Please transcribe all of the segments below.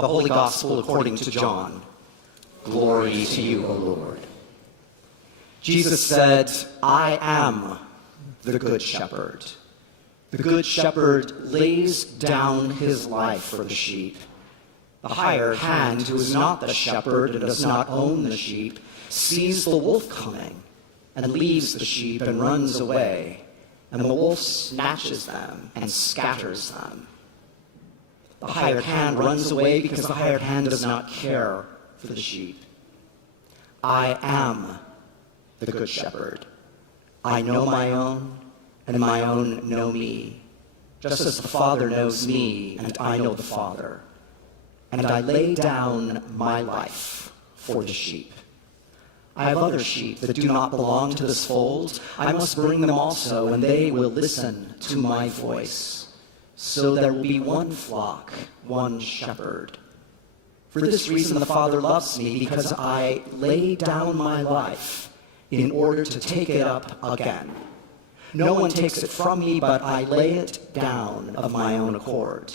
The Holy Gospel according to John. Glory to you, O Lord. Jesus said, I am the Good Shepherd. The Good Shepherd lays down his life for the sheep. The hired hand, who is not the shepherd and does not own the sheep, sees the wolf coming and leaves the sheep and runs away, and the wolf snatches them and scatters them. The hired hand runs away because the hired hand does not care for the sheep. I am the Good Shepherd. I know my own, and my own know me, just as the Father knows me, and I know the Father. And I lay down my life for the sheep. I have other sheep that do not belong to this fold. I must bring them also, and they will listen to my voice. So there will be one flock, one shepherd. For this reason the Father loves me, because I lay down my life in order to take it up again. No one takes it from me, but I lay it down of my own accord.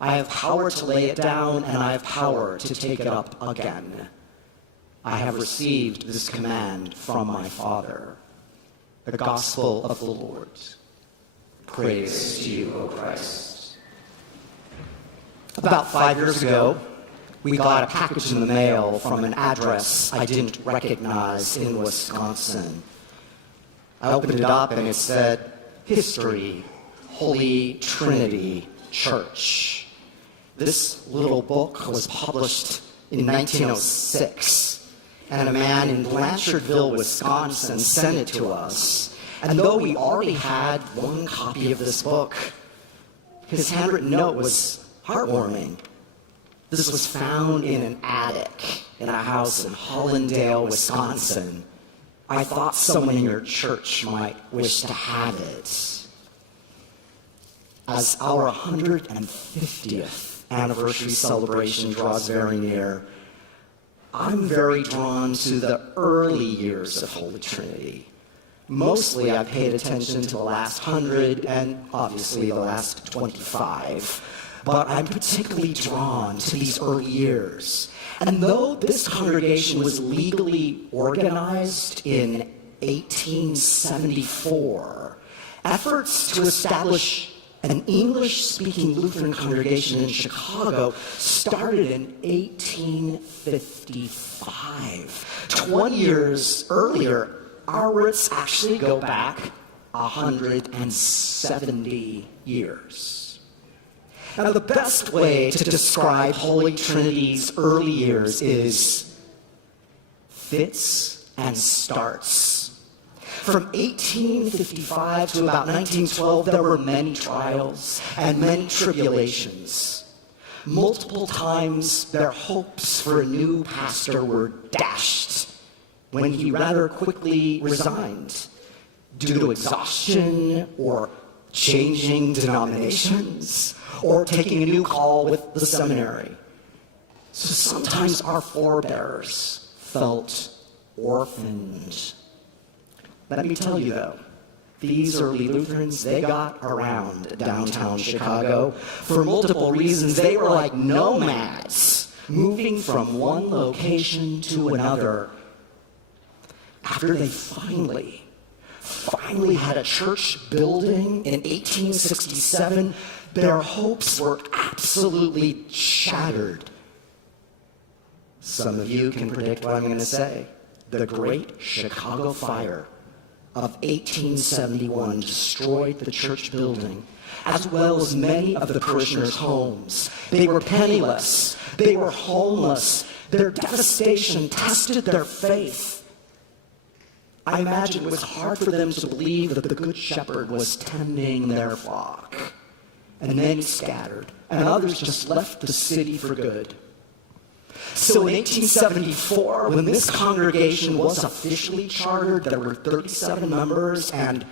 I have power to lay it down, and I have power to take it up again. I have received this command from my Father. The Gospel of the Lord. Praise to you, O Christ. About 5 years ago, we got a package in the mail from an address I didn't recognize in Wisconsin. I opened it up and it said, History, Holy Trinity Church. This little book was published in 1906, and a man in Blanchardville, Wisconsin sent it to us. And though we already had one copy of this book, his handwritten note was heartwarming. This was found in an attic in a house in Hollandale, Wisconsin. I thought someone in your church might wish to have it. As our 150th anniversary celebration draws very near, I'm very drawn to the early years of Holy Trinity. Mostly I've paid attention to the last 100 and obviously the last 25. But I'm particularly drawn to these early years. And though this congregation was legally organized in 1874, efforts to establish an English-speaking Lutheran congregation in Chicago started in 1855. 20 years earlier, our roots actually go back 170 years. Now, the best way to describe Holy Trinity's early years is fits and starts. From 1855 to about 1912, there were many trials and many tribulations. Multiple times, their hopes for a new pastor were dashed when he rather quickly resigned due to exhaustion or changing denominations or taking a new call with the seminary. So sometimes our forebears felt orphaned. Let me tell you, though, these early Lutherans, they got around downtown Chicago. For multiple reasons, they were like nomads, moving from one location to another. After they finally had a church building in 1867, their hopes were absolutely shattered. Some of you can predict what I'm going to say. The Great Chicago Fire of 1871 destroyed the church building, as well as many of the parishioners' homes. They were penniless. They were homeless. Their devastation tested their faith. I imagine it was hard for them to believe that the Good Shepherd was tending their flock. And many scattered, and others just left the city for good. So in 1874, when this congregation was officially chartered, there were 37 members and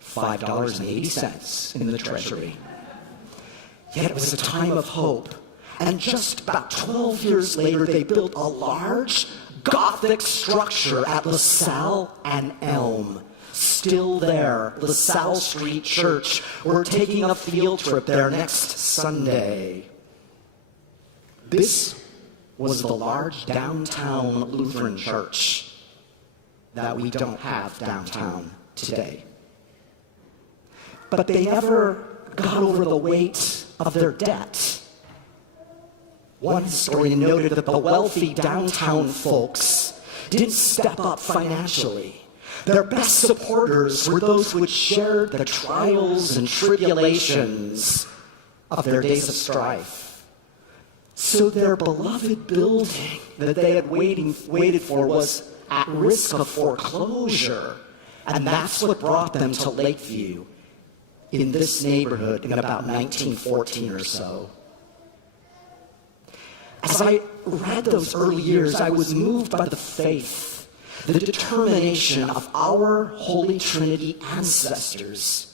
$5.80 in the treasury. Yet it was a time of hope. And just about 12 years later, they built a large Gothic structure at LaSalle and Elm. Still there, LaSalle Street Church. We're taking a field trip there next Sunday. This was the large downtown Lutheran church that we don't have downtown today. But they never got over the weight of their debt. One historian noted that the wealthy downtown folks didn't step up financially. Their best supporters were those who had shared the trials and tribulations of their days of strife. So their beloved building that they had waited for was at risk of foreclosure, and that's what brought them to Lakeview in this neighborhood in about 1914 or so. As I read those early years, I was moved by the faith, the determination of our Holy Trinity ancestors.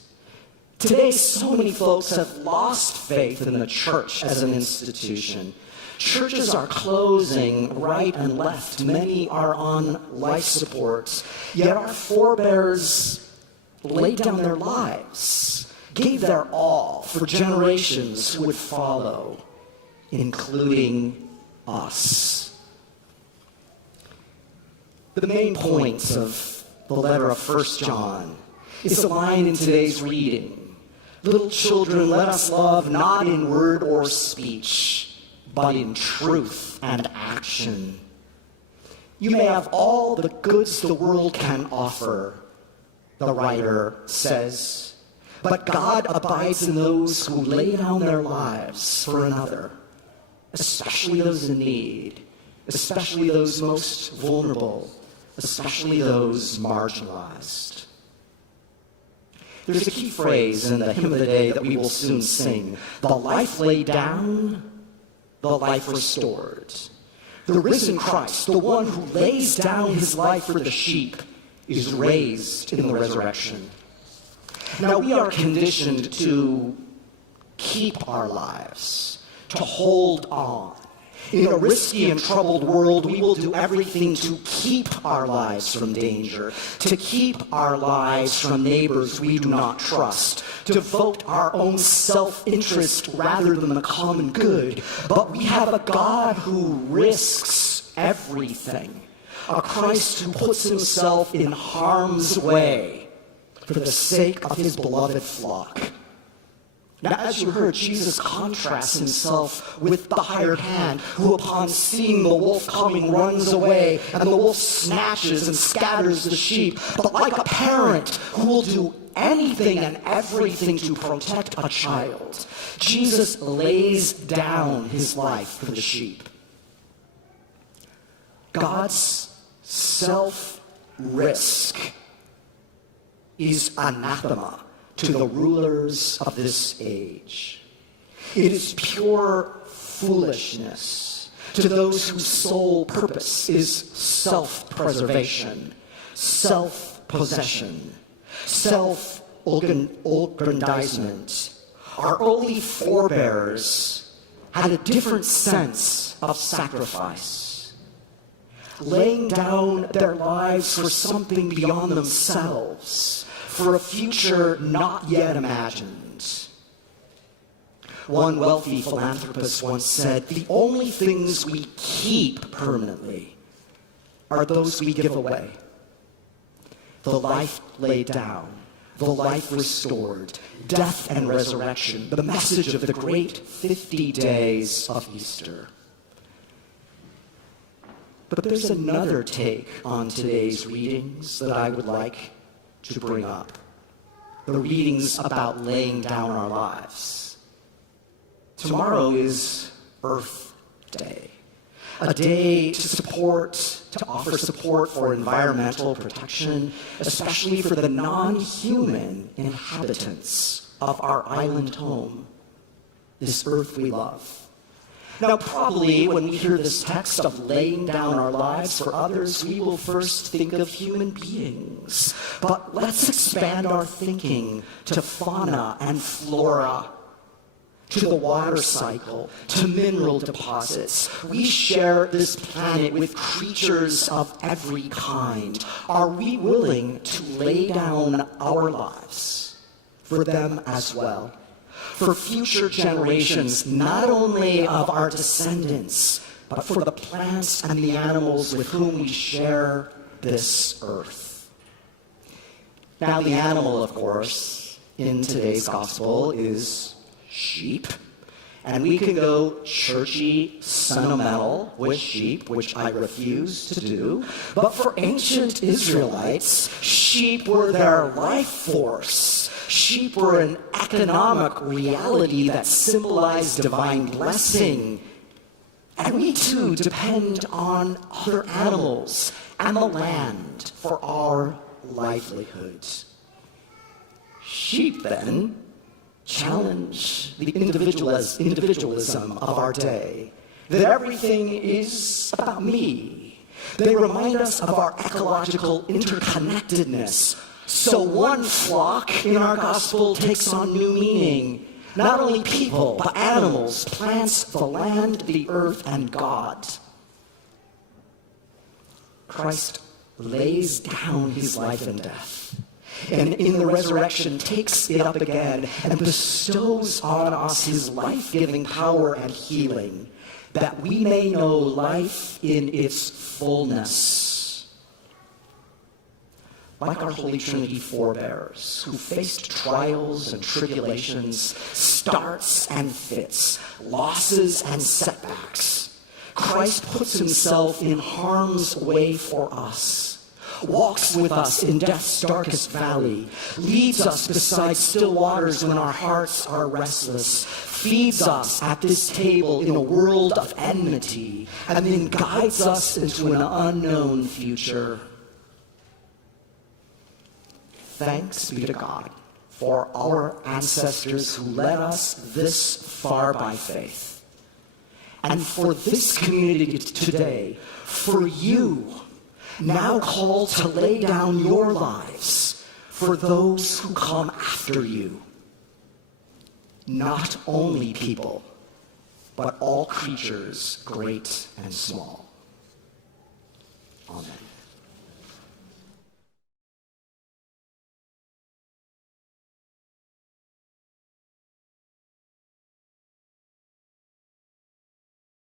Today, so many folks have lost faith in the church as an institution. Churches are closing right and left. Many are on life support. Yet our forebears laid down their lives, gave their all for generations who would follow, including us. The main point of the letter of 1 John is a line in today's reading. Little children, let us love not in word or speech, but in truth and action. You may have all the goods the world can offer, the writer says, but God abides in those who lay down their lives for another, especially those in need, especially those most vulnerable, especially those marginalized. There's a key phrase in the hymn of the day that we will soon sing. The life laid down, the life restored. The risen Christ, the one who lays down his life for the sheep, is raised in the resurrection. Now we are conditioned to keep our lives, to hold on. In a risky and troubled world, we will do everything to keep our lives from danger, to keep our lives from neighbors we do not trust, to devote our own self-interest rather than the common good. But we have a God who risks everything, a Christ who puts himself in harm's way for the sake of his beloved flock. Now, as you heard, Jesus contrasts himself with the hired hand, who upon seeing the wolf coming runs away, and the wolf snatches and scatters the sheep. But like a parent who will do anything and everything to protect a child, Jesus lays down his life for the sheep. God's self-risk is anathema to the rulers of this age. It is pure foolishness to those whose sole purpose is self-preservation, self-possession, self-aggrandizement. Our early forebears had a different sense of sacrifice, laying down their lives for something beyond themselves, for a future not yet imagined. One wealthy philanthropist once said, the only things we keep permanently are those we give away. The life laid down, the life restored, death and resurrection, the message of the great 50 days of Easter. But there's another take on today's readings that I would like to bring up. The readings about laying down our lives. Tomorrow is Earth Day, a day to offer support for environmental protection, especially for the non-human inhabitants of our island home, this earth we love. Now, probably when we hear this text of laying down our lives for others, we will first think of human beings. But let's expand our thinking to fauna and flora, to the water cycle, to mineral deposits. We share this planet with creatures of every kind. Are we willing to lay down our lives for them as well? for future generations, not only of our descendants, but for the plants and the animals with whom we share this earth. Now, the animal, of course, in today's gospel is sheep. And we can go churchy, sentimental with sheep, which I refuse to do. But for ancient Israelites, sheep were their life force. Sheep were an economic reality that symbolized divine blessing. And we too depend on other animals and the land for our livelihood. Sheep, then, challenge the individualism of our day, that everything is about me. They remind us of our ecological interconnectedness. So one flock in our gospel takes on new meaning. Not only people, but animals, plants, the land, the earth, and God. Christ lays down his life in death, and in the resurrection takes it up again and bestows on us his life-giving power and healing, that we may know life in its fullness. Like our Holy Trinity forebears, who faced trials and tribulations, starts and fits, losses and setbacks, Christ puts himself in harm's way for us, walks with us in death's darkest valley, leads us beside still waters when our hearts are restless, feeds us at this table in a world of enmity, and then guides us into an unknown future. Thanks be to God for our ancestors who led us this far by faith. And for this community today, for you, now called to lay down your lives for those who come after you. Not only people, but all creatures, great and small. Amen.